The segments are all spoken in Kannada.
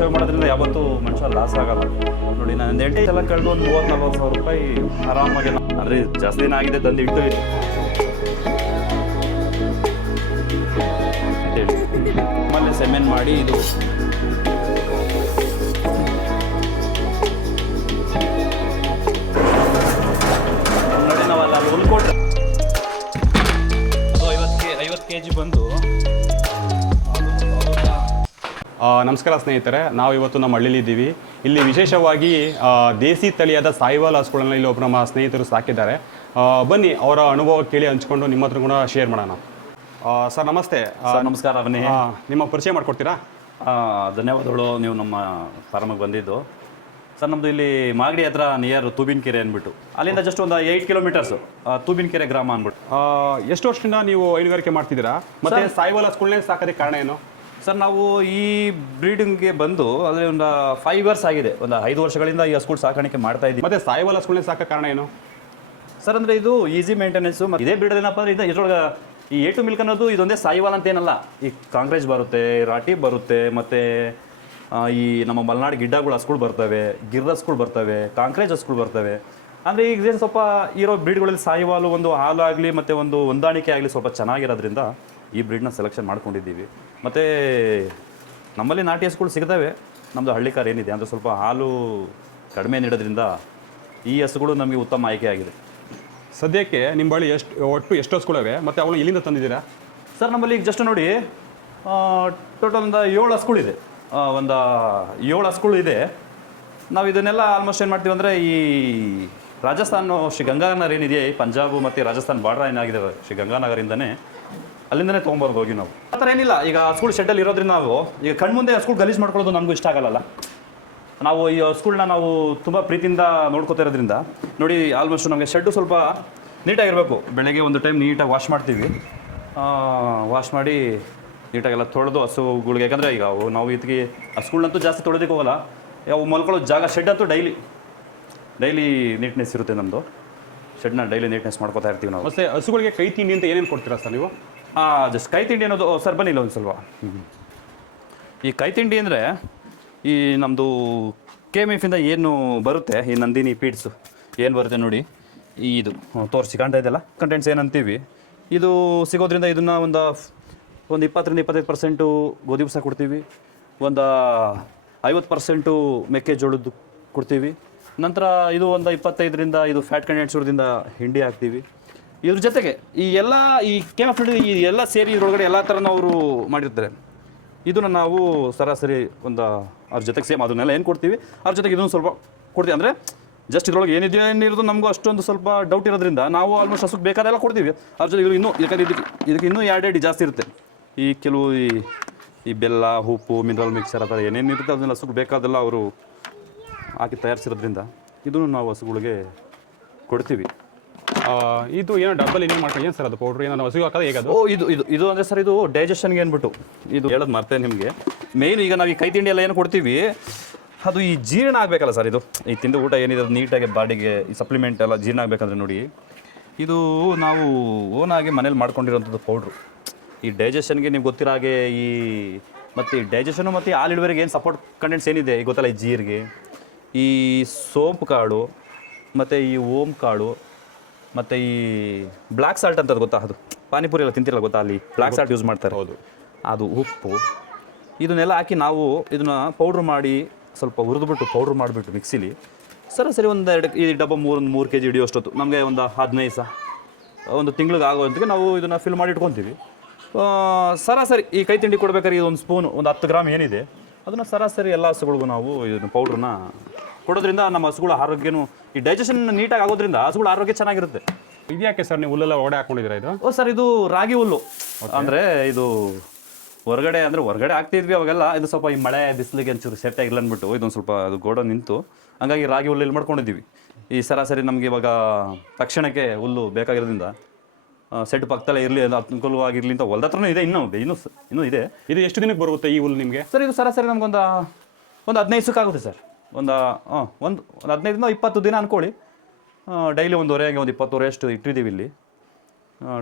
ಸೇವೆ ಮಾಡೋದ್ರಿಂದ ಯಾವತ್ತೂ ಮನುಷ್ಯ ಲಾಸ್ ಆಗಲ್ಲ. ನೋಡಿ ನಾನು ಎಂಟು ಎಲ್ಲ ಕಳೆದು ಒಂದು 30-40 ಸಾವಿರ ರೂಪಾಯಿ ಆರಾಮಾಗಿ, ಅಂದರೆ ಜಾಸ್ತಿ ದಿನ ಆಗಿದೆ ತಂದು ಇಟ್ಟು ಅಂತೇಳಿ ಆಮೇಲೆ ಸೆಮೆನ್ ಮಾಡಿ ಇದು ನೋಡಿ ನಾವಲ್ಲ ಅಲ್ಲಿ ಹುಲ್ಕೊಟ್ರೆ 50 kg ಬಂದು. ನಮಸ್ಕಾರ ಸ್ನೇಹಿತರೆ, ನಾವು ಇವತ್ತು ನಮ್ಮ ಹಳ್ಳಿಲಿದ್ದೀವಿ. ಇಲ್ಲಿ ವಿಶೇಷವಾಗಿ ದೇಸಿ ತಳಿಯಾದ ಸಾಯಿವಾಲ್ ಹಸುಗಳನ್ನ ಇಲ್ಲಿ ಒಬ್ಬರು ನಮ್ಮ ಸ್ನೇಹಿತರು ಸಾಕಿದ್ದಾರೆ. ಬನ್ನಿ ಅವರ ಅನುಭವ ಕೇಳಿ ಹಂಚ್ಕೊಂಡು ನಿಮ್ಮ ಹತ್ರ ಕೂಡ ಶೇರ್ ಮಾಡೋಣ. ಸರ್ ನಮಸ್ತೆ. ನಮಸ್ಕಾರ. ಅವನೇ ನಿಮ್ಮ ಪರಿಚಯ ಮಾಡಿಕೊಡ್ತೀರಾ? ಧನ್ಯವಾದಗಳು, ನೀವು ನಮ್ಮ ಫಾರ್ಮಿಗೆ ಬಂದಿದ್ದು. ಸರ್ ನಮ್ಮದು ಇಲ್ಲಿ ಮಾಗಡಿ ಹತ್ರ ನಿಯರ್ ತೂಬಿನಕೆರೆ ಅಂದ್ಬಿಟ್ಟು, ಅಲ್ಲಿಂದ ಜಸ್ಟ್ ಒಂದು 8 ಕಿಲೋಮೀಟರ್ಸು ತೂಬಿನಕೆರೆ ಗ್ರಾಮ ಅಂದ್ಬಿಟ್ಟು. ಎಷ್ಟು ವರ್ಷದಿಂದ ನೀವು ಹೈನುಗಾರಿಕೆ ಮಾಡ್ತಿದ್ದೀರಾ? ಮತ್ತು ಸಾಯಿವಾಲ್ ಹಸುಗಳನ್ನೇ ಸಾಕೋದಕ್ಕೆ ಕಾರಣ ಏನು? ಸರ್ ನಾವು ಈ ಬ್ರೀಡಿಂಗ್ಗೆ ಬಂದು ಅಂದರೆ ಒಂದು 5 ಇಯರ್ಸ್ ಆಗಿದೆ. ಒಂದು 5 ವರ್ಷಗಳಿಂದ ಈ ಹಸುಗಳು ಸಾಕಾಣಿಕೆ ಮಾಡ್ತಾ ಇದ್ದೀವಿ. ಮತ್ತು ಸಾಯಿವಾಲ್ ಹಸುಗಳನ್ನೇ ಸಾಕೋ ಕಾರಣ ಏನು? ಸರ್ ಅಂದರೆ ಇದು ಈಸಿ ಮೇಂಟೆನೆನ್ಸು. ಮತ್ತು ಇದೇ ಬ್ರೀಡ್ ಏನಪ್ಪ ಅಂದರೆ ಇದ್ರೊಳಗೆ ಈ A2 ಮಿಲ್ಕ್ ಅನ್ನೋದು ಇದೊಂದೇ ಸಾಯಿವಾಲ್ ಅಂತೇನಲ್ಲ. ಈ ಕಾಂಕ್ರೇಜ್ ಬರುತ್ತೆ, ರಾಟಿ ಬರುತ್ತೆ, ಮತ್ತು ಈ ನಮ್ಮ ಮಲೆನಾಡು ಗಿಡ್ಡಗಳು ಹಸುಗಳು ಬರ್ತವೆ, ಗಿರ್ ಹಸುಗಳು ಬರ್ತವೆ, ಕಾಂಕ್ರೇಜ್ ಹಸುಗಳು ಬರ್ತವೆ. ಅಂದರೆ ಈಗ ಸ್ವಲ್ಪ ಇರೋ ಬ್ರೀಡ್ಗಳಲ್ಲಿ ಸಾಯಿವಾಲು ಒಂದು ಹಾಲು ಆಗಲಿ ಮತ್ತು ಒಂದು ಹೊಂದಾಣಿಕೆ ಆಗಲಿ ಸ್ವಲ್ಪ ಚೆನ್ನಾಗಿರೋದ್ರಿಂದ ಈ ಬ್ರೀಡ್ನ ಸೆಲೆಕ್ಷನ್ ಮಾಡ್ಕೊಂಡಿದ್ದೀವಿ. ಮತ್ತು ನಮ್ಮಲ್ಲಿ ನಾಟಿ ಹಸುಗಳು ಸಿಗ್ತವೆ. ನಮ್ಮದು ಹಳ್ಳಿಕಾರ ಏನಿದೆ ಅಂದರೆ ಸ್ವಲ್ಪ ಹಾಲು ಕಡಿಮೆ ನೀಡೋದ್ರಿಂದ ಈ ಹಸುಗಳು ನಮಗೆ ಉತ್ತಮ ಆಯ್ಕೆ ಆಗಿದೆ. ಸದ್ಯಕ್ಕೆ ನಿಮ್ಮ ಬಳಿ ಒಟ್ಟು ಎಷ್ಟು ಹಸುಗಳಿವೆ ಮತ್ತು ಅವನು ಎಲ್ಲಿಂದ ತಂದಿದ್ದೀರಾ? ಸರ್ ನಮ್ಮಲ್ಲಿ ಈಗ ಜಸ್ಟ್ ನೋಡಿ ಟೋಟಲ್ ಒಂದು 7 ಹಸುಗಳಿದೆ. ಒಂದು 7 ಹಸುಗಳು ಇದೆ. ನಾವು ಇದನ್ನೆಲ್ಲ ಆಲ್ಮೋಸ್ಟ್ ಏನು ಮಾಡ್ತೀವಿ ಅಂದರೆ ಈ ರಾಜಸ್ಥಾನ ಶ್ರೀ ಗಂಗಾನಗರ ಏನಿದೆ, ಪಂಜಾಬ್ ಮತ್ತು ರಾಜಸ್ಥಾನ್ ಬಾರ್ಡರ್ ಏನಾಗಿದೆ ಶ್ರೀ ಗಂಗಾನಗರಿಂದನೇ ಅಲ್ಲಿಂದನೇ ತೊಗೊಂಬರ್ದು ಹೋಗಿ ನಾವು. ಆ ಥರ ಏನಿಲ್ಲ. ಈಗ ಹಸುಗಳು ಶೆಡ್ಡಲ್ಲಿ ಇರೋದ್ರಿಂದ ನಾವು ಈಗ ಕಣ್ಮುಂದೆ ಹಸುಗಳು ಗಲೀಜು ಮಾಡ್ಕೊಳ್ಳೋದು ನಮಗೂ ಇಷ್ಟ ಆಗಲ್ಲ. ನಾವು ಈ ಹಸುಗಳನ್ನ ನಾವು ತುಂಬ ಪ್ರೀತಿಯಿಂದ ನೋಡ್ಕೋತಾ ಇರೋದ್ರಿಂದ ನೋಡಿ ಆಲ್ಮೋಸ್ಟ್ ನಮಗೆ ಶೆಡ್ಡು ಸ್ವಲ್ಪ ನೀಟಾಗಿರಬೇಕು. ಬೆಳಗ್ಗೆ ಒಂದು ಟೈಮ್ ನೀಟಾಗಿ ವಾಶ್ ಮಾಡ್ತೀವಿ. ವಾಶ್ ಮಾಡಿ ನೀಟಾಗೆಲ್ಲ ತೊಳೆದು ಹಸುಗಳಿಗೆ, ಯಾಕಂದರೆ ಈಗ ನಾವು ಇದಕ್ಕೆ ಹಸುಗಳನ್ನಂತೂ ಜಾಸ್ತಿ ತೊಳೆದಕ್ಕೆ ಹೋಗಲ್ಲ. ಯಾವ ಮಲ್ಕೊಳ್ಳೋ ಜಾಗ ಶೆಡ್ ಅಂತೂ ಡೈಲಿ ನೀಟ್ನೆಸ್ ಇರುತ್ತೆ. ನಮ್ಮದು ಶೆಡ್ನ ಡೈಲಿ ನೀಟ್ನೆಸ್ ಮಾಡ್ಕೋತಾ ಇರ್ತೀವಿ ನಾವು. ಮತ್ತು ಹಸುಗಳಿಗೆ ಕೈ ತಿಂಡಿ ಅಂತ ಏನೇನು ಕೊಡ್ತೀರಾ ಸರ್ ನೀವು? ಜಸ್ಟ್ ಕೈ ತಿಂಡಿ ಅನ್ನೋದು ಸರ್ ಬನ್ನಿ ಇಲ್ಲ ಒಂದು ಸ್ವಲ್ಪ. ಈ ಕೈ ತಿಂಡಿ ಅಂದರೆ ಈ ನಮ್ಮದು KMF ಏನು ಬರುತ್ತೆ, ಈ ನಂದಿನಿ ಫೀಡ್ಸು ಏನು ಬರುತ್ತೆ ನೋಡಿ, ಇದು ತೋರಿಸಿ ಕಾಣ್ತಾ ಇದೆಯಲ್ಲ, ಕಂಟೆಂಟ್ಸ್ ಏನಂತೀವಿ, ಇದು ಸಿಗೋದ್ರಿಂದ ಇದನ್ನು ಒಂದು 20-25% ಗೋಧಿ ಬೂಸ ಕೊಡ್ತೀವಿ, ಒಂದು 50% ಮೆಕ್ಕೆಜೋಳದ್ದು ಕೊಡ್ತೀವಿ. ನಂತರ ಇದು ಒಂದು 25ರಿಂದ ಇದು ಫ್ಯಾಟ್ ಕಂಟೆಂಟ್ಸ್ ಇರೋದ್ರಿಂದ ಹಿಂಡಿ ಹಾಕ್ತೀವಿ. ಇದ್ರ ಜೊತೆಗೆ ಈ ಎಲ್ಲ ಈ KMF ಈ ಎಲ್ಲ ಸೇರಿ ಇದ್ರೊಳಗಡೆ ಎಲ್ಲ ಥರನೂ ಅವರು ಮಾಡಿರ್ತಾರೆ. ಇದನ್ನು ನಾವು ಸರಾಸರಿ ಒಂದು ಅದ್ರ ಜೊತೆಗೆ ಸೇಮ್ ಅದನ್ನೆಲ್ಲ ಏನು ಕೊಡ್ತೀವಿ, ಅದ್ರ ಜೊತೆಗೆ ಇದನ್ನು ಸ್ವಲ್ಪ ಕೊಡ್ತೀವಿ. ಅಂದರೆ ಜಸ್ಟ್ ಇದ್ರೊಳಗೆ ಏನಿರೋದು ನಮಗೂ ಅಷ್ಟೊಂದು ಸ್ವಲ್ಪ ಡೌಟ್ ಇರೋದ್ರಿಂದ ನಾವು ಆಲ್ಮೋಸ್ಟ್ ಹಸುಗೆ ಬೇಕಾದೆಲ್ಲ ಕೊಡ್ತೀವಿ. ಅದ್ರ ಜೊತೆಗೆ ಇನ್ನೂ ಯಾಕಂದರೆ ಇದಕ್ಕೆ ಇನ್ನೂ ಆ್ಯಡೆಡ್ ಜಾಸ್ತಿ ಇರುತ್ತೆ. ಈ ಕೆಲವು ಈ ಬೆಲ್ಲ, ಉಪ್ಪು, ಮಿನರಲ್ ಮಿಕ್ಸರ್ ಆ ಥರ ಏನೇನು ಇರುತ್ತೆ ಅದನ್ನೆಲ್ಲ ಹಸುಗೆ ಬೇಕಾದೆಲ್ಲ ಅವರು ಹಾಕಿ ತಯಾರಿಸಿರೋದ್ರಿಂದ ಇದನ್ನು ನಾವು ಹಸುಗಳಿಗೆ ಕೊಡ್ತೀವಿ. ಇದು ಏನೋ ಡಬ್ಬಲ್ ಇನ್ನೇನು ಮಾಡ್ಕೊಂಡು ಏನು ಸರ್ ಅದು ಪೌಡ್ರ್ ಏನೋ ಹಸುಗೆ ಹಾಕೋದು ಹೇಗೆ ಅದು? ಇದು ಅಂದರೆ ಸರ್ ಇದು ಡೈಜೆಷನ್ಗೆ ಅಂದ್ಬಿಟ್ಟು ಇದು ಹೇಳೋದು ಮರ್ತೇ ನಿಮಗೆ. ಮೇಯ್ನು ಈಗ ನಾವು ಈ ಕೈ ತಿಂಡಿ ಎಲ್ಲ ಏನು ಕೊಡ್ತೀವಿ ಅದು ಈ ಜೀರ್ಣ ಆಗಬೇಕಲ್ಲ ಸರ್. ಇದು ಈ ತಿಂದು ಊಟ ಏನಿದೆ ಅದು ನೀಟಾಗಿ ಬಾಡಿಗೆ ಈ ಸಪ್ಲಿಮೆಂಟ್ ಎಲ್ಲ ಜೀರ್ಣ ಆಗಬೇಕಂದ್ರೆ ನೋಡಿ ಇದು ನಾವು ಓನಾಗಿ ಮನೇಲಿ ಮಾಡ್ಕೊಂಡಿರೋಂಥದ್ದು ಪೌಡ್ರು. ಈ ಡೈಜೆಷನ್ಗೆ ನೀವು ಗೊತ್ತಿರೋ ಹಾಗೆ ಈ ಮತ್ತು ಈ ಡೈಜೆಷನು ಮತ್ತು ಹಾಲು ಇಳುವರಿಗೆ ಏನು ಸಪೋರ್ಟ್ ಕಂಟೆಂಟ್ಸ್ ಏನಿದೆ ಈಗ ಗೊತ್ತಲ್ಲ, ಈ ಜೀರಿಗೆ, ಈ ಸೋಂಪು ಕಾಳು ಮತ್ತು ಈ ಓಮ್ ಕಾಳು ಮತ್ತು ಈ ಬ್ಲ್ಯಾಕ್ ಸಾಲ್ಟ್ ಅಂತದ್ದು ಗೊತ್ತಾ, ಅದು ಪಾನಿಪುರಿ ಎಲ್ಲ ತಿಂತಿರಲ್ಲ ಗೊತ್ತಾ, ಅಲ್ಲಿ ಬ್ಲ್ಯಾಕ್ ಸಾಲ್ಟ್ ಯೂಸ್ ಮಾಡ್ತಾರೆ. ಹೌದು, ಅದು ಉಪ್ಪು ಇದನ್ನೆಲ್ಲ ಹಾಕಿ ನಾವು ಇದನ್ನು ಪೌಡ್ರ್ ಮಾಡಿ ಸ್ವಲ್ಪ ಹುರಿದ್ಬಿಟ್ಟು ಪೌಡ್ರ್ ಮಾಡಿಬಿಟ್ಟು ಮಿಕ್ಸಿಲಿ ಸರಾಸರಿ ಈ ಡಬ್ಬ 3 kg ಹಿಡಿಯೋಷ್ಟೊತ್ತು ನಮಗೆ ಒಂದು 15 ದಿವಸ ಒಂದು ತಿಂಗಳಿಗೆ ಆಗೋಂತಿಗೆ ನಾವು ಇದನ್ನು ಫಿಲ್ ಮಾಡಿ ಇಟ್ಕೊತೀವಿ. ಸರಾಸರಿ ಈ ಕೈ ತಿಂಡಿ ಕೊಡ್ಬೇಕಾದ್ರೆ ಇದೊಂದು ಸ್ಪೂನು ಒಂದು 10 ಗ್ರಾಮ್ ಏನಿದೆ ಅದನ್ನು ಸರಾಸರಿ ಎಲ್ಲ ಹಸುಗಳಿಗೂ ನಾವು ಇದನ್ನು ಪೌಡ್ರನ್ನ ಕೊಡೋದ್ರಿಂದ ನಮ್ಮ ಹಸುಗಳ ಆರೋಗ್ಯನೂ ಈ ಡೈಜೆಷನ್ ನೀಟಾಗಿ ಆಗೋದ್ರಿಂದ ಹಸುಗಳ ಆರೋಗ್ಯ ಚೆನ್ನಾಗಿರುತ್ತೆ. ಇದ್ಯಾಕೆ ಸರ್ ನೀವು ಹುಲ್ಲೆಲ್ಲ ಹೊರಗಡೆ ಹಾಕೊಂಡಿದ್ದೀರಾ ಇದು? ಸರ್ ಇದು ರಾಗಿ ಹುಲ್ಲು. ಅಂದರೆ ಇದು ಹೊರಗಡೆ ಹಾಕ್ತಿದ್ವಿ ಅವಾಗೆಲ್ಲ. ಇದು ಸ್ವಲ್ಪ ಈ ಮಳೆ ಬಿಸಿಲಿಗೆ ಒಂಚೂರು ಸೆಟ್ ಆಗಿಲ್ಲ ಅಂದ್ಬಿಟ್ಟು ಇದೊಂದು ಸ್ವಲ್ಪ ಅದು ಗೋಡ ನಿಂತು ಹಂಗಾಗಿ ರಾಗಿ ಹುಲ್ಲು ಇಲ್ಲಿ ಮಾಡ್ಕೊಂಡಿದ್ದೀವಿ. ಈ ಸರಾಸರಿ ನಮಗೆ ಇವಾಗ ತಕ್ಷಣಕ್ಕೆ ಹುಲ್ಲು ಬೇಕಾಗಿರೋದ್ರಿಂದ ಸೆಟ್ ಪಕ್ಕದಲ್ಲೇ ಇರಲಿ, ಅದು ಅನುಕೂಲವಾಗಿರಲಿ ಅಂತ ಹೊಲ್ದ ಹತ್ರನೂ ಇದೆ. ಇನ್ನೂ ಇದೆ. ಇದು ಎಷ್ಟು ದಿನಕ್ಕೆ ಬರುತ್ತೆ ಈ ಹುಲ್ಲು ನಿಮಗೆ? ಸರ್ ಇದು ಸರಾಸರಿ ನಮಗೊಂದು 15 ದಿವಸಕ್ಕಾಗುತ್ತೆ ಸರ್. ಒಂದು 15-20 ದಿನ ಅಂದ್ಕೊಳ್ಳಿ. ಡೈಲಿ 1 ಹಂಗೆ 20 ಅಷ್ಟು ಇಟ್ಟಿದ್ದೀವಿ ಇಲ್ಲಿ.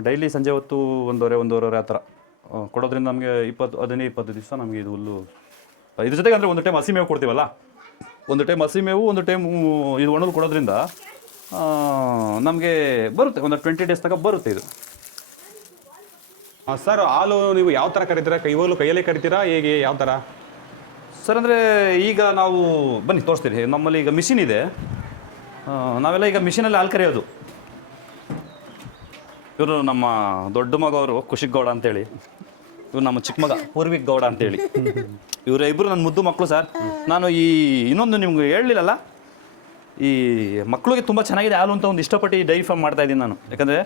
ಡೈಲಿ ಸಂಜೆ ಹೊತ್ತು 1 1:30 ಆ ಥರ ಕೊಡೋದ್ರಿಂದ ನಮಗೆ 15-20 ದಿವಸ ನಮಗೆ ಇದು ಹುಲ್ಲು ಇದ್ರ ಜೊತೆಗೆ ಅಂದರೆ ಒಂದು ಟೈಮ್ ಹಸಿ ಮೇವು ಕೊಡ್ತೀವಲ್ಲ, ಒಂದು ಟೈಮ್ ಹಸಿ ಮೇವು, ಒಂದು ಟೈಮ್ ಇದು ಒಣಲು ಕೊಡೋದ್ರಿಂದ ನಮಗೆ ಬರುತ್ತೆ, ಒಂದು 20 ಡೇಸ್ ತನಕ ಬರುತ್ತೆ ಇದು. ಸರ್ ಹಾಲು ನೀವು ಯಾವ ಥರ ಕರಿತೀರಾ? ಇವಾಗಲೂ ಕೈಯಲ್ಲೇ ಕರಿತೀರಾ, ಹೇಗೆ ಯಾವ ಥರ? ಸರ್ ಅಂದರೆ ಈಗ ನಾವು ಬನ್ನಿ ತೋರಿಸ್ತೀರಿ, ನಮ್ಮಲ್ಲಿ ಈಗ ಮಿಷಿನ್ ಇದೆ. ನಾವೆಲ್ಲ ಈಗ ಮಿಷಿನಲ್ಲಿ ಹಾಲು ಕರೆಯೋದು. ಇವರು ನಮ್ಮ ದೊಡ್ಡ ಮಗ ಅವರು ಕುಶಿಕ್ ಗೌಡ ಅಂತೇಳಿ, ಇವ್ರು ನಮ್ಮ ಚಿಕ್ಕ ಮಗ ಪೂರ್ವಿಕ್ ಗೌಡ ಅಂತೇಳಿ, ಇವರು ಇಬ್ಬರು ನನ್ನ ಮುದ್ದು ಮಕ್ಕಳು ಸರ್. ನಾನು ಈ ಇನ್ನೊಂದು ನಿಮ್ಗೆ ಹೇಳಲಿಲ್ಲಲ್ಲ, ಈ ಮಕ್ಕಳಿಗೆ ತುಂಬ ಚೆನ್ನಾಗಿದೆ ಹಾಲು ಅಂತ ಒಂದು ಇಷ್ಟಪಟ್ಟು ಡೈರಿ ಫಾರ್ಮ್ ಮಾಡ್ತಾಯಿದ್ದೀನಿ ನಾನು. ಯಾಕಂದರೆ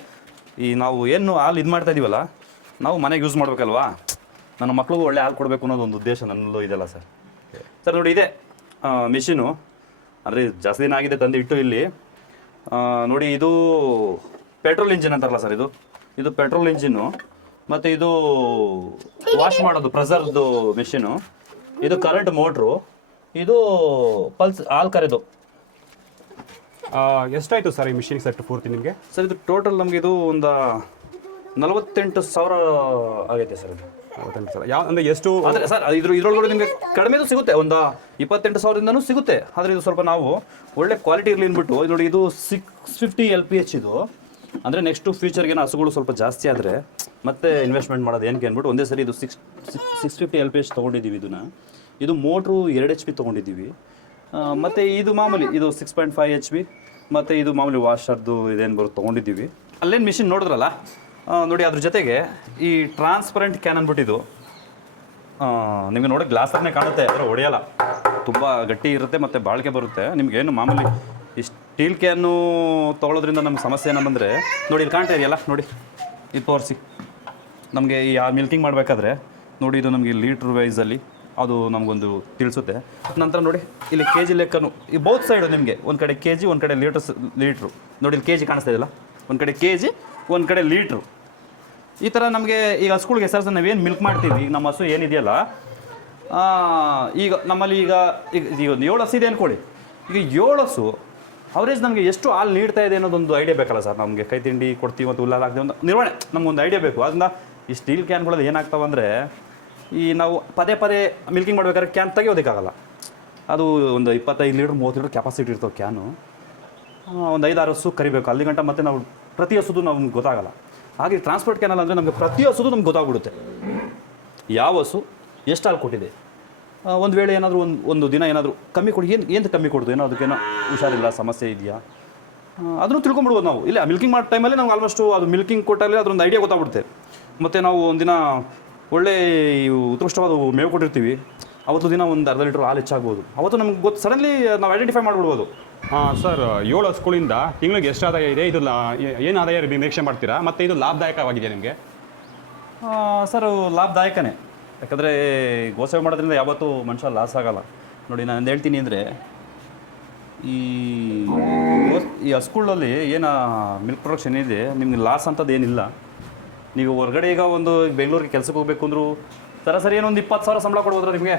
ಈ ನಾವು ಏನು ಹಾಲು ಇದು ಮಾಡ್ತಾಯಿದ್ದೀವಲ್ಲ, ನಾವು ಮನೆಗೆ ಯೂಸ್ ಮಾಡಬೇಕಲ್ವಾ, ನನ್ನ ಮಕ್ಳಿಗೂ ಒಳ್ಳೆ ಹಾಲು ಕೊಡಬೇಕು ಅನ್ನೋದು ಒಂದು ಉದ್ದೇಶ ನನ್ನಲ್ಲೂ ಇದೆಯಲ್ಲ ಸರ್. ಸರ್ ನೋಡಿ, ಇದೆ ಮಿಷಿನು, ಅಂದರೆ ಜಾಸ್ತಿ ದಿನ ಆಗಿದೆ ತಂದು ಇಟ್ಟು ಇಲ್ಲಿ. ನೋಡಿ, ಇದು ಪೆಟ್ರೋಲ್ ಇಂಜಿನ್ ಅಂತಾರಲ್ಲ ಸರ್, ಇದು ಪೆಟ್ರೋಲ್ ಇಂಜಿನ್ನು. ಮತ್ತು ಇದು ವಾಶ್ ಮಾಡೋದು ಪ್ರೆಸರ್ದು ಮಿಷಿನು. ಇದು ಕರೆಂಟ್ ಮೋಟ್ರು. ಇದು ಪಲ್ಸ್ ಹಾಲು ಕರೆದು. ಎಷ್ಟಾಯಿತು ಸರ್ ಈ ಮಿಷಿನ್ ಸೆಟ್ ಪೂರ್ತಿ ನಿಮಗೆ? ಸರ್ ಇದು ಟೋಟಲ್ ನಮಗೆ ಇದು ಒಂದು 48,000 ಆಗೈತೆ ಸರ್. ಇದು 48,000 ಯಾವ ಅಂದರೆ ಎಷ್ಟು? ಅಂದರೆ ಸರ್ ಇದ್ರೊಳಗಡೆ ನಿಮಗೆ ಕಡಿಮೆದು ಸಿಗುತ್ತೆ, ಒಂದು 28,000ದಿಂದನೂ ಸಿಗುತ್ತೆ. ಆದರೆ ಇದು ಸ್ವಲ್ಪ ನಾವು ಒಳ್ಳೆ ಕ್ವಾಲಿಟಿ ಇರಲಿ ಅಂದ್ಬಿಟ್ಟು, ಇದು ನೋಡಿ, ಇದು 650 LPH ಇದು. ಅಂದರೆ ನೆಕ್ಸ್ಟು ಫ್ಯೂಚರ್ಗೆ ಹಸುಗಳು ಸ್ವಲ್ಪ ಜಾಸ್ತಿ ಆದರೆ ಮತ್ತೆ ಇನ್ವೆಸ್ಟ್ಮೆಂಟ್ ಮಾಡೋದು ಏನಕ್ಕೆ ಅಂದ್ಬಿಟ್ಟು ಒಂದೇ ಸರಿ ಇದು 650 LPH ತೊಗೊಂಡಿದ್ದೀವಿ ಇದನ್ನು. ಇದು ಮೋಟ್ರು 2 HP ತೊಗೊಂಡಿದ್ದೀವಿ. ಮತ್ತು ಇದು ಮಾಮೂಲಿ ಇದು 6.5 HP. ಮತ್ತು ಇದು ಮಾಮೂಲಿ ವಾಷರ್ದು ಇದೇನು ಬರುತ್ತೆ ತೊಗೊಂಡಿದ್ದೀವಿ. ಅಲ್ಲೇನು ಮಿಷಿನ್ ನೋಡಿದ್ರಲ್ಲ ನೋಡಿ, ಅದ್ರ ಜೊತೆಗೆ ಈ ಟ್ರಾನ್ಸ್ಪರೆಂಟ್ ಕ್ಯಾನ್ ಅಂದ್ಬಿಟ್ಟಿದ್ದು ನಿಮಗೆ ನೋಡಿ ಗ್ಲಾಸನ್ನೇ ಕಾಣುತ್ತೆ, ಆದರೆ ಹೊಡೆಯಲ್ಲ, ತುಂಬ ಗಟ್ಟಿ ಇರುತ್ತೆ ಮತ್ತು ಬಾಳಿಕೆ ಬರುತ್ತೆ. ನಿಮಗೇನು ಮಾಮೂಲಿ ಈ ಸ್ಟೀಲ್ ಕ್ಯಾನು ತೊಗೊಳೋದ್ರಿಂದ ನಮ್ಗೆ ಸಮಸ್ಯೆ ಏನಂದರೆ ನೋಡಿ, ಇಲ್ಲಿ ಕಾಣ್ತಾ ಇದೆಯಲ್ಲ ನೋಡಿ, ಇದು ತೋರಿಸಿ. ನಮಗೆ ಈ ಮಿಲ್ಕಿಂಗ್ ಮಾಡಬೇಕಾದ್ರೆ ನೋಡಿ, ಇದು ನಮಗೆ ಲೀಟ್ರ್ ವೈಸಲ್ಲಿ ಅದು ನಮಗೊಂದು ತಿಳಿಸುತ್ತೆ. ನಂತರ ನೋಡಿ, ಇಲ್ಲಿ ಕೆ ಜಿ ಲೆಕ್ಕನು ಈ ಬೋತ್ ಸೈಡು ನಿಮಗೆ ಒಂದು ಕಡೆ ಕೆ ಜಿ, ಒಂದು ಕಡೆ ಲೀಟ್ರು. ನೋಡಿ, ಇಲ್ಲಿ ಕೆ ಜಿ ಕಾಣಿಸ್ತಾ ಇದೆಯಲ್ಲ, ಒಂದು ಕಡೆ ಕೆ ಜಿ, ಒಂದು ಕಡೆ ಲೀಟ್ರು. ಈ ಥರ ನಮಗೆ ಈಗ ಹಸುಗಳಿಗೆ ಸರ್ ನಾವೇನು ಮಿಲ್ಕ್ ಮಾಡ್ತೀವಿ, ಈಗ ನಮ್ಮ ಹಸು ಏನಿದೆಯಲ್ಲ, ಈಗ ನಮ್ಮಲ್ಲಿ ಈಗ ಒಂದು 7 ಹಸು ಇದೆ ಅಂದ್ಕೊಳ್ಳಿ. ಈಗ 7 ಹಸು ಅವರೇಜ್ ನಮಗೆ ಎಷ್ಟು ಹಾಲು ನೀಡ್ತಾ ಇದೆ ಅನ್ನೋದೊಂದು ಐಡಿಯಾ ಬೇಕಲ್ಲ ಸರ್. ನಮಗೆ ಕೈ ತಿಂಡಿ ಕೊಡ್ತೀವಿ ಮತ್ತು ಹುಲ್ಲಾಲ್ ಹಾಕ್ತೀವಿ, ಒಂದು ನಿರ್ವಹಣೆ ನಮಗೊಂದು ಐಡಿಯಾ ಬೇಕು. ಅದರಿಂದ ಈ ಸ್ಟೀಲ್ ಕ್ಯಾನ್ಗಳಲ್ಲಿ ಏನಾಗ್ತಾವಂದರೆ, ಈ ನಾವು ಪದೇ ಮಿಲ್ಕಿಂಗ್ ಮಾಡ್ಬೇಕಾದ್ರೆ ಕ್ಯಾನ್ ತೆಗಿಯೋದಕ್ಕಾಗಲ್ಲ. ಅದು ಒಂದು 25 ಲೀಟ್ರ್ 30 ಲೀಟ್ರ್ ಕೆಪಾಸಿಟಿ ಇರ್ತವೆ ಕ್ಯಾನು. ಒಂದು 5-6 ಹಸು ಕರಿಬೇಕು, ಅಲ್ಲಿ ಗಂಟ ಮತ್ತೆ ನಾವು ಪ್ರತಿ ಹಸುದು ನಮ್ಗೆ ಗೊತ್ತಾಗಲ್ಲ. ಹಾಗೆ ಟ್ರಾನ್ಸ್ಪೋರ್ಟ್ ಕ್ಯಾನಲ್ ಅಂದರೆ ನಮಗೆ ಪ್ರತಿ ಹಸುದು ನಮ್ಗೆ ಗೊತ್ತಾಗ್ಬಿಡುತ್ತೆ, ಯಾವ ಹಸು ಎಷ್ಟು ಹಾಲು ಕೊಟ್ಟಿದೆ. ಒಂದು ವೇಳೆ ಏನಾದರೂ ಒಂದು ದಿನ ಏನಾದರೂ ಕಮ್ಮಿ ಕೊಡಿ, ಏನು ಕಮ್ಮಿ ಕೊಡ್ದು, ಏನೋ ಅದಕ್ಕೇನೋ ಹುಷಾರಿಲ್ಲ, ಸಮಸ್ಯೆ ಇದೆಯಾ, ಅದನ್ನು ತಿಳ್ಕೊಂಬಿಡ್ಬೋದು ನಾವು. ಇಲ್ಲ ಮಿಲ್ಕಿಂಗ್ ಮಾಡೋ ಟೈಮಲ್ಲಿ ನಾವು ಆಲ್ಮೋಸ್ಟು ಅದು ಮಿಲ್ಕಿಂಗ್ ಕೊಟ್ಟಾಗಲೇ ಅದರೊಂದು ಐಡಿಯಾ ಗೊತ್ತಾಗ್ಬಿಡುತ್ತೆ. ಮತ್ತು ನಾವು ಒಂದಿನ ಒಳ್ಳೆ ಉತ್ಕೃಷ್ಟವಾದ ಮೇವು ಕೊಟ್ಟಿರ್ತೀವಿ, ಅವತ್ತು ದಿನ ಒಂದು ಅರ್ಧ ಲೀಟ್ರ್ ಹಾಲು ಹೆಚ್ಚಾಗ್ಬೋದು. ಅವತ್ತು ನಮ್ಗೆ ಸಡನ್ಲಿ ನಾವು ಐಡೆಂಟಿಫೈ ಮಾಡಿಬಿಡ್ಬೋದು. ಸರ್ 7 ಹಸುಗಳಿಂದ ತಿಂಗಳಿಗೆ ಎಷ್ಟು ಆದಾಯ ಇದೆ? ಇದು ಏನು ಆದಾಯ ನಿರೀಕ್ಷೆ ಮಾಡ್ತೀರಾ? ಮತ್ತು ಇದು ಲಾಭದಾಯಕವಾಗಿದೆ ನಿಮಗೆ? ಸರ್ ಲಾಭದಾಯಕನೇ, ಯಾಕಂದರೆ ಗೋಸೇವೆ ಮಾಡೋದ್ರಿಂದ ಯಾವತ್ತೂ ಮನುಷ್ಯ ಲಾಸ್ ಆಗೋಲ್ಲ. ನೋಡಿ, ನಾನು ಹೇಳ್ತೀನಿ ಅಂದರೆ, ಈ ಹಸುಗಳಲ್ಲಿ ಏನು ಮಿಲ್ಕ್ ಪ್ರೊಡಕ್ಷನ್ ಇದೆ, ನಿಮ್ಗೆ ಲಾಸ್ ಅಂಥದ್ದು ಏನಿಲ್ಲ. ನೀವು ಹೊರಗಡೆ ಈಗ ಒಂದು ಬೆಂಗಳೂರಿಗೆ ಕೆಲಸಕ್ಕೆ ಹೋಗ್ಬೇಕು ಅಂದರೂ ಸರಾಸರಿ ಏನೊಂದು 20,000 ಸಂಬಳ ಕೊಡ್ಬೋದ್ರ ನಿಮಗೆ.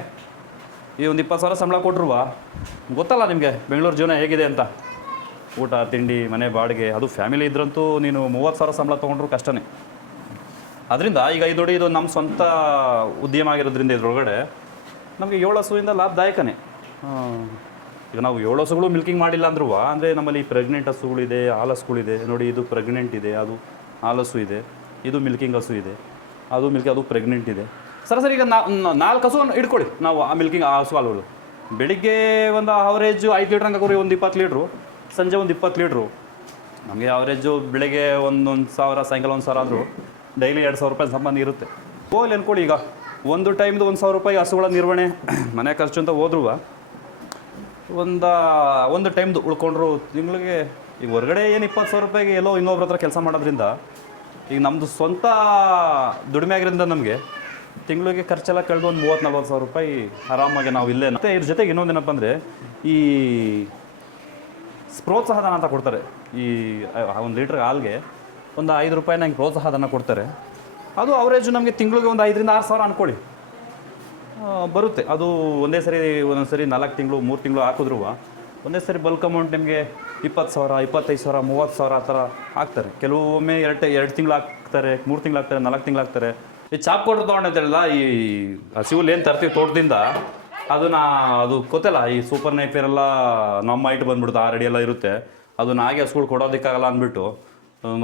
ಈ ಒಂದು 20,000 ಸಂಬಳ ಕೊಟ್ಟರು ಗೊತ್ತಲ್ಲ ನಿಮಗೆ ಬೆಂಗಳೂರು ಜೀವನ ಹೇಗಿದೆ ಅಂತ. ಊಟ ತಿಂಡಿ ಮನೆ ಬಾಡಿಗೆ, ಅದು ಫ್ಯಾಮಿಲಿ ಇದ್ರಂತೂ ನೀನು 30,000 ಸಂಬಳ ತೊಗೊಂಡ್ರು ಕಷ್ಟನೇ. ಅದರಿಂದ ಈಗ ಇದು ನೋಡಿ, ಇದು ನಮ್ಮ ಸ್ವಂತ ಉದ್ಯಮ ಆಗಿರೋದ್ರಿಂದ ಇದ್ರೊಳಗಡೆ ನಮಗೆ 7 ಹಸುವಿಂದ ಲಾಭದಾಯಕನೇ. ಈಗ ನಾವು 7 ಹಸುಗಳು ಮಿಲ್ಕಿಂಗ್ ಮಾಡಿಲ್ಲ ಅಂದ್ರೂ ಅಂದರೆ ನಮ್ಮಲ್ಲಿ ಪ್ರೆಗ್ನೆಂಟ್ ಹಸುಗಳಿದೆ, ಹಾಲು ಹಸುಗಳಿದೆ. ನೋಡಿ, ಇದು ಪ್ರೆಗ್ನೆಂಟ್ ಇದೆ, ಅದು ಹಾಲು ಹಸು ಇದೆ. ಇದು ಮಿಲ್ಕಿಂಗ್ ಹಸು ಇದೆ, ಅದು ಪ್ರೆಗ್ನೆಂಟ್ ಇದೆ. ಸರಾಸರಿ ಈಗ 4 ಹಸು ಇಟ್ಕೊಳ್ಳಿ ನಾವು ಆ ಮಿಲ್ಕಿಂಗ್ ಹಸು ಹಾಲುಗಳು. ಬೆಳಿಗ್ಗೆ ಒಂದು ಅವರೇಜು 5 ಲೀಟ್ರ್ ಹಂಗೆ ಹಾಕೋರಿ, ಒಂದು 20 ಲೀಟ್ರು, ಸಂಜೆ ಒಂದು 20 ಲೀಟ್ರು. ನಮಗೆ ಅವರೇಜು ಬೆಳಗ್ಗೆ 1,000, ಸಾಯಂಕಾಲ 1,000 ಆದರೂ ಡೈಲಿ 2,000 ರೂಪಾಯಿ ಸಂಬಂಧ ಇರುತ್ತೆ. ಹೋಗ್ಲಿ ಅಂದ್ಕೊಳ್ಳಿ, ಈಗ ಒಂದು ಟೈಮ್ದು 1,000 ರೂಪಾಯಿ ಹಸುಗಳ ನಿರ್ವಹಣೆ ಮನೆ ಖರ್ಚು ಅಂತ ಹೋದ್ರೂ ಒಂದು ಟೈಮ್ದು ಉಳ್ಕೊಂಡ್ರು ತಿಂಗಳಿಗೆ. ಈಗ ಹೊರಗಡೆ ಏನು 20,000 ರೂಪಾಯಿಗೆ ಎಲ್ಲೋ ಇನ್ನೊಬ್ರ ಹತ್ರ ಕೆಲಸ ಮಾಡೋದ್ರಿಂದ, ಈಗ ನಮ್ಮದು ಸ್ವಂತ ದುಡಿಮೆ ಆಗಿರೋದ್ರಿಂದ ನಮಗೆ ತಿಂಗಳಿಗೆ ಖರ್ಚೆಲ್ಲ ಕಳೆದು ಒಂದು 30,000-40,000 ರೂಪಾಯಿ ಆರಾಮಾಗಿ ನಾವು ಇಲ್ಲೇ. ಮತ್ತು ಇದ್ರ ಜೊತೆಗೆ ಇನ್ನೊಂದೇನಪ್ಪ ಅಂದರೆ, ಈ ಪ್ರೋತ್ಸಾಹಧನ ಅಂತ ಕೊಡ್ತಾರೆ. ಈ 1 ಲೀಟ್ರ್ ಹಾಲಿಗೆ ಒಂದು 5 ರೂಪಾಯಿ ನಂಗೆ ಪ್ರೋತ್ಸಾಹಧನ ಕೊಡ್ತಾರೆ. ಅದು ಅವರೇಜು ನಮಗೆ ತಿಂಗಳಿಗೆ ಒಂದು 5,000-6,000 ಅಂದ್ಕೊಳ್ಳಿ ಬರುತ್ತೆ. ಅದು ಒಂದೇ ಸರಿ ಒಂದೊಂದು ಸರಿ 4 ತಿಂಗಳು 3 ತಿಂಗಳು ಹಾಕಿದ್ರು ಒಂದೇ ಸರಿ ಬಲ್ಕ್ ಅಮೌಂಟ್ ನಿಮಗೆ 20,000, 25,000, 30,000 ಆ ಥರ ಹಾಕ್ತಾರೆ. ಕೆಲವೊಮ್ಮೆ 2 ತಿಂಗಳು ಹಾಕ್ತಾರೆ, 3 ತಿಂಗಳು ಹಾಕ್ತಾರೆ, 4 ತಿಂಗಳು ಹಾಕ್ತಾರೆ. ಈ ಚಾಪ್ ಕೊಟ್ಟರು ತೊಗೊಂಡಿದ್ದಲ್ಲ, ಈ ಹಸಿವಲ್ಲಿ ಏನು ತರ್ತೀವಿ ತೋಟದಿಂದ, ಅದು ಗೊತ್ತಲ್ಲ, ಈ ಸೂಪರ್ ನೈಪೇರ್ ಎಲ್ಲ ನಮ್ಮ ಹೈಟ್ ಬಂದ್ಬಿಡುತ್ತೆ, 6 ಅಡಿ ಎಲ್ಲ ಇರುತ್ತೆ. ಅದನ್ನ ಹಾಗೆ ಹಸುಗಳು ಕೊಡೋದಕ್ಕಾಗಲ್ಲ ಅಂದ್ಬಿಟ್ಟು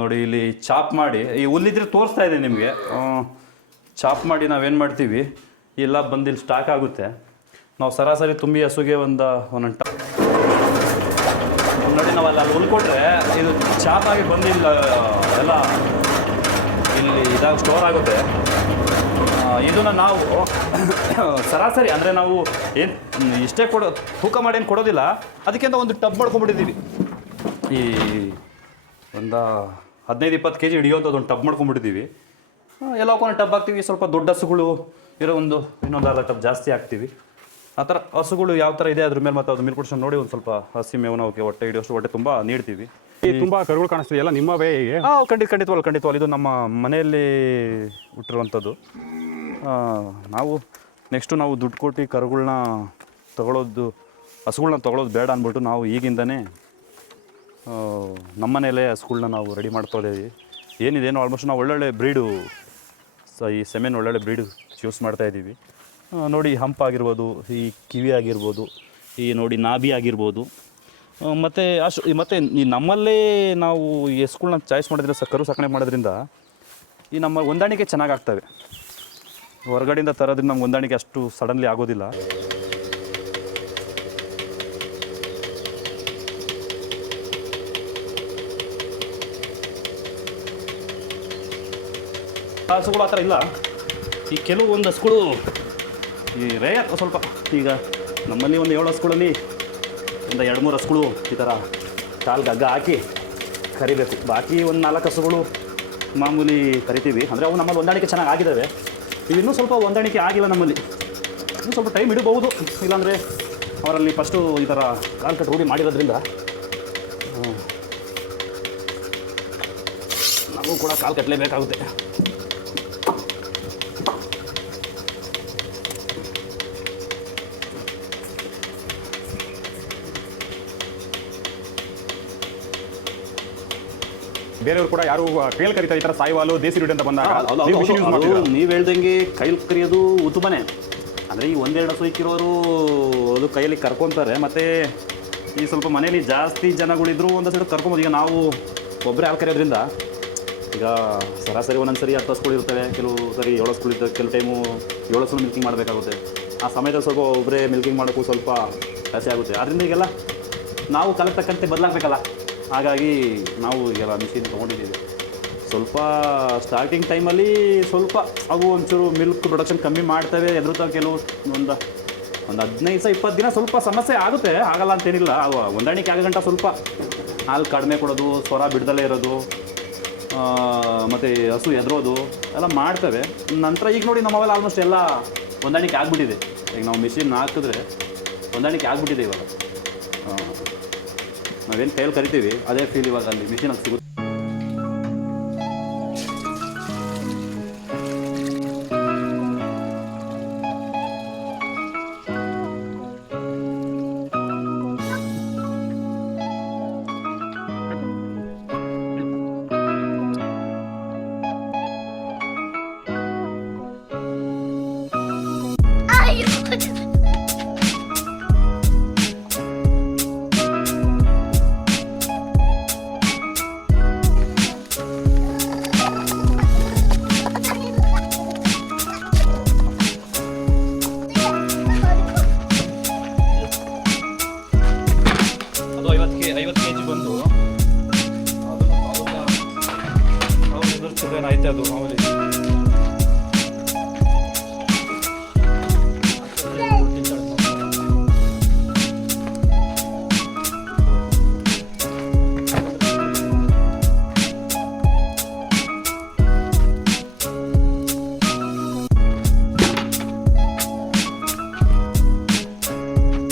ನೋಡಿ ಇಲ್ಲಿ ಚಾಪ್ ಮಾಡಿ, ಈ ಹುಲ್ಲಿದ್ರೆ ತೋರಿಸ್ತಾ ಇದೆ ನಿಮಗೆ, ಚಾಪ್ ಮಾಡಿ ನಾವೇನು ಮಾಡ್ತೀವಿ, ಎಲ್ಲ ಬಂದು ಇಲ್ಲಿ ಸ್ಟಾಕ್ ಆಗುತ್ತೆ. ನಾವು ಸರಾಸರಿ ತುಂಬಿ ಹಸುಗೆ ಒಂದೊಂದು ನೋಡಿ, ನಾವು ಅಲ್ಲಿ ಹುಲ್ಲು ಕೊಟ್ಟರೆ ಇದು ಚಾಪ್ ಆಗಿ ಬಂದಿಲ್ಲ ಎಲ್ಲ ಇಲ್ಲಿ ಇದಾಗ ಸ್ಟೋರ್ ಆಗುತ್ತೆ. ಇದನ್ನು ನಾವು ಸರಾಸರಿ ಅಂದರೆ ನಾವು ಏನು ಇಷ್ಟೇ ತೂಕ ಮಾಡಿ ಏನು ಕೊಡೋದಿಲ್ಲ, ಅದಕ್ಕಿಂತ ಒಂದು ಟಬ್ ಮಾಡ್ಕೊಂಡ್ಬಿಟ್ಟಿದ್ದೀವಿ. ಈ ಒಂದು 15-20 kg ಹಿಡಿಯೋಂಥದ್ದು ಒಂದು ಟಬ್ ಮಾಡ್ಕೊಂಡ್ಬಿಟ್ಟಿದ್ದೀವಿ. ಎಲ್ಲ ಒಂದು ಟಬ್ ಹಾಕ್ತೀವಿ, ಸ್ವಲ್ಪ ದೊಡ್ಡ ಹಸುಗಳು ಇರೋ ಇನ್ನೊಂದು ಅರ್ಧ ಟಬ್ ಜಾಸ್ತಿ ಹಾಕ್ತೀವಿ. ಆ ಥರ ಹಸುಗಳು ಯಾವ ಥರ ಇದೆ ಅದ್ರ ಮೇಲೆ ಮತ್ತೆ ಅದು ಮಿಲ್ಕ್ ನೋಡಿ ಒಂದು ಸ್ವಲ್ಪ ಹಸಿ ಮೇವನ್ನ ಅವಕ್ಕೆ ಹೊಟ್ಟೆ ಹಿಡಿಯೋಷ್ಟು ಹೊಟ್ಟೆ ತುಂಬ ನೀಡ್ತೀವಿ. ತುಂಬ ಕರುಗಳು ಕಾಣಿಸ್ತಿದೆಯಲ್ಲ ನಿಮ್ಮವೇ ಹೇಗೆ? ಖಂಡಿತವಲ್ಲ, ಇದು ನಮ್ಮ ಮನೆಯಲ್ಲಿ ಹುಟ್ಟಿರುವಂಥದ್ದು. ನಾವು ನಾವು ದುಡ್ಡು ಕೊಟ್ಟು ಕರುಗಳನ್ನ ಹಸುಗಳ್ನ ತೊಗೊಳೋದು ಬೇಡ ಅಂದ್ಬಿಟ್ಟು ನಾವು ಈಗಿಂದನೇ ನಮ್ಮ ಮನೆಯಲ್ಲೇ ಹಸುಗಳ್ನ ನಾವು ರೆಡಿ ಮಾಡ್ಕೊಳ್ತೀವಿ. ಏನಿದೇನೋ ಆಲ್ಮೋಸ್ಟ್ ನಾವು ಒಳ್ಳೊಳ್ಳೆ ಬ್ರೀಡು, ಈ ಸೆಮೆನ್ ಒಳ್ಳೊಳ್ಳೆ ಬ್ರೀಡು ಯೂಸ್ ಮಾಡ್ತಾಯಿದ್ದೀವಿ. ನೋಡಿ, ಹಂಪ್ ಆಗಿರ್ಬೋದು, ಈ ಕಿವಿ ಆಗಿರ್ಬೋದು, ಈ ನೋಡಿ ನಾಭಿ ಆಗಿರ್ಬೋದು, ಮತ್ತು ಈ ನಮ್ಮಲ್ಲೇ ನಾವು ಈ ಹಸುಗಳ್ನ ಚಾಯ್ಸ್ ಮಾಡಿದ್ರೆ ಕರು ಸಾಕಣೆ ಮಾಡೋದ್ರಿಂದ ಈ ನಮ್ಮ ಹೊಂದಾಣಿಕೆ ಚೆನ್ನಾಗಾಗ್ತವೆ. ಹೊರಗಡೆಯಿಂದ ತರೋದ್ರಿಂದ ನಮ್ಗೆ ಹೊಂದಾಣಿಕೆ ಅಷ್ಟು ಸಡನ್ಲಿ ಆಗೋದಿಲ್ಲ. ಹಸುಗಳು ಆ ಥರ ಇಲ್ಲ. ಈ ಕೆಲವೊಂದು ಹಸುಗಳು ಈ ರೇರ್ ಸ್ವಲ್ಪ, ಈಗ ನಮ್ಮಲ್ಲಿ ಒಂದು 7 ಹಸುಗಳಲ್ಲಿ ಒಂದು 2-3 ಹಸುಗಳು ಈ ಥರ ಕಾಲ್ಗೆ ಹಗ್ಗ ಹಾಕಿ ಕರಿಬೇಕು. ಬಾಕಿ ಒಂದು 4 ಹಸುಗಳು ಮಾಮೂಲಿ ಕರಿತೀವಿ. ಅಂದರೆ ಅವು ನಮ್ಮಲ್ಲಿ ಹೊಂದಾಣಿಕೆ ಚೆನ್ನಾಗಿ ಆಗಿದ್ದಾವೆ. ಇನ್ನೂ ಸ್ವಲ್ಪ ಹೊಂದಾಣಿಕೆ ಆಗಿಲ್ಲ ನಮ್ಮಲ್ಲಿ, ಇನ್ನೂ ಸ್ವಲ್ಪ ಟೈಮ್ ಹಿಡಿಬಹುದು. ಇಲ್ಲಾಂದರೆ ಅವರಲ್ಲಿ ಫಸ್ಟು ಈ ಥರ ಕಾಲು ಕಟ್ಟು ರೂಢಿ ಮಾಡಿರೋದ್ರಿಂದ ನಾವು ಕೂಡ ಕಾಲು ಕಟ್ಟಲೇಬೇಕಾಗುತ್ತೆ. ಬೇರೆಯವರು ಕೂಡ ಯಾರು ಕೈಯಲ್ಲಿ ಕರೀತಾರೆ ಈ ಥರ ಸಾಯಿವಾಲು ದೇಸಿ ರೂಢಿ ಅಂತ ಬಂದಾಗ ನೀವು ಹೇಳ್ದಂಗೆ ಕೈಲಿ ಕರಿಯೋದು ಉತ್ತಮನೇ. ಅಂದರೆ ಈ 1-2 ಹಸು ಇಕ್ಕಿರೋರು ಅದು ಕೈಯಲ್ಲಿ ಕರ್ಕೊತಾರೆ. ಮತ್ತು ಈ ಸ್ವಲ್ಪ ಮನೇಲಿ ಜಾಸ್ತಿ ಜನಗಳಿದ್ರು ಒಂದು ಸೈಡ್ ಕರ್ಕೊಬೋದು. ಈಗ ನಾವು ಒಬ್ಬರೇ ಹಾಲು ಕರೆಯೋದ್ರಿಂದ ಈಗ ಸರಾಸರಿ ಒಂದೊಂದು ಸರಿ 10 ಹಸುಗಳು ಇರ್ತವೆ, ಕೆಲವು ಸರಿ 7 ಹಸುಗಳು ಇರ್ತವೆ, ಕೆಲವು ಟೈಮು 7 ಹಸುಗಳು ಮಿಲ್ಕಿಂಗ್ ಮಾಡಬೇಕಾಗುತ್ತೆ. ಆ ಸಮಯದಲ್ಲಿ ಸ್ವಲ್ಪ ಒಬ್ಬರೇ ಮಿಲ್ಕಿಂಗ್ ಮಾಡೋಕ್ಕೂ ಸ್ವಲ್ಪ ಜಾಸ್ತಿ ಆಗುತ್ತೆ. ಆದ್ದರಿಂದ ಈಗೆಲ್ಲ ನಾವು ಕಾಲಕ್ಕೆ ತಕ್ಕಂತೆ ಬದಲಾಗಬೇಕಲ್ಲ, ಹಾಗಾಗಿ ನಾವು ಈಗೆಲ್ಲ ಮಿಷಿನ್ ತೊಗೊಂಡಿದ್ದೀವಿ. ಸ್ವಲ್ಪ ಸ್ಟಾರ್ಟಿಂಗ್ ಟೈಮಲ್ಲಿ ಸ್ವಲ್ಪ ಅವು ಒಂಚೂರು ಮಿಲ್ಕ್ ಪ್ರೊಡಕ್ಷನ್ ಕಮ್ಮಿ ಮಾಡ್ತವೆ, ಎದುರುತ್ತವೆ. ಕೆಲವು ಒಂದು 15-20 ದಿನ ಸ್ವಲ್ಪ ಸಮಸ್ಯೆ ಆಗುತ್ತೆ, ಆಗಲ್ಲ ಅಂತೇನಿಲ್ಲ. ಅವು ಹೊಂದಾಣಿಕೆ ಆಗೋ ಗಂಟ ಸ್ವಲ್ಪ ಹಾಲು ಕಡಿಮೆ ಕೊಡೋದು, ಸ್ವರ ಬಿಡ್ದಲೇ ಇರೋದು, ಮತ್ತು ಹಸು ಎದುರೋದು ಎಲ್ಲ ಮಾಡ್ತವೆ. ನಂತರ ಈಗ ನೋಡಿ ನಮ್ಮವೆಲ್ಲ ಆಲ್ಮೋಸ್ಟ್ ಎಲ್ಲ ಹೊಂದಾಣಿಕೆ ಆಗಿಬಿಟ್ಟಿದೆ. ಈಗ ನಾವು ಮಿಷಿನ್ ಹಾಕಿದ್ರೆ ಹೊಂದಾಣಿಕೆ ಆಗಿಬಿಟ್ಟಿದೆ. ಇವಾಗ ನಾವೇನು ಕೈಯಲ್ಲಿ ಕರಿತೀವಿ ಅದೇ ಫೀಲ್ ಇವಾಗ ಅಲ್ಲಿ ಮಿಷಿನಲ್ಲಿ ಸಿಗುತ್ತೆ. ಆಯ್ತು ಅದು ಮಾಮೂಲಿ